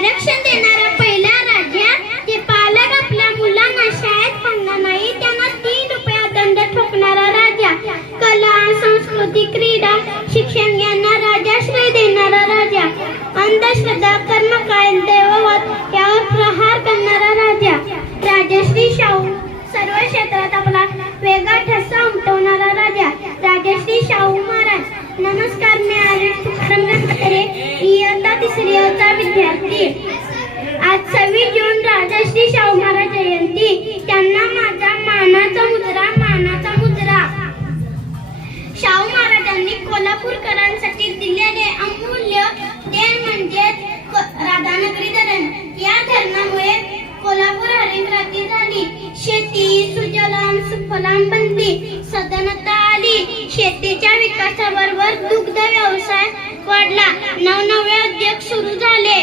आरक्षण देणारा पहिला राजा, जे पालक आपल्या मुलांना शाळेत घालणार नाही त्यांना 3 रुपया दंड ठोकणारा राजा, कला संस्कृती क्रीडा शिक्षण यांना राजाश्रय देणारा राजा, अंधश्रद्धा कर्मकांड दैववत यावर प्रहार करणारा राजा, राजश्री शाहू सर्व क्षेत्रात आपला वेगळा ठसा उमटवणारा राजा, राजश्री शाहू महाराज. नमस्कार, मी आर्य तुकाराम गणपतरे, इयत्ता 3चा विद्यार्थी. आज 26 जून राजश्री शाहू महाराज जयंती. त्यांना माझा मानाचा मुजरा. शाहू महाराजांनी कोल्हापूरकरांसाठी दिलेले अमूल्य देण म्हणजे राधानगरी धरण. या धरणामुळे कोल्हापूर हरितक्रांती झाली. शेती सुजलाम सुफलाम बनली, सधनता आली. शेतीच्या विकासाबरोबर दुग्ध व्यवसाय वाढला, नवनवे उद्योग सुरू झाले,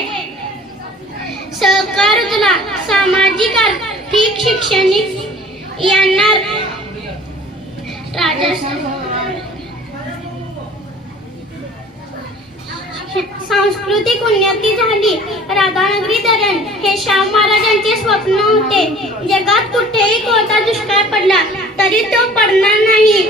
सहकार रुजला, सामाजिक आर्थिक शैक्षणिक यांना सांस्कृतिक उन्नती झाली. राधानगरी धरण हे शाहू महाराजांचे स्वप्न होते. जगात कुठेही कोणता दुष्काळ पडला तरी तो पडणार नाही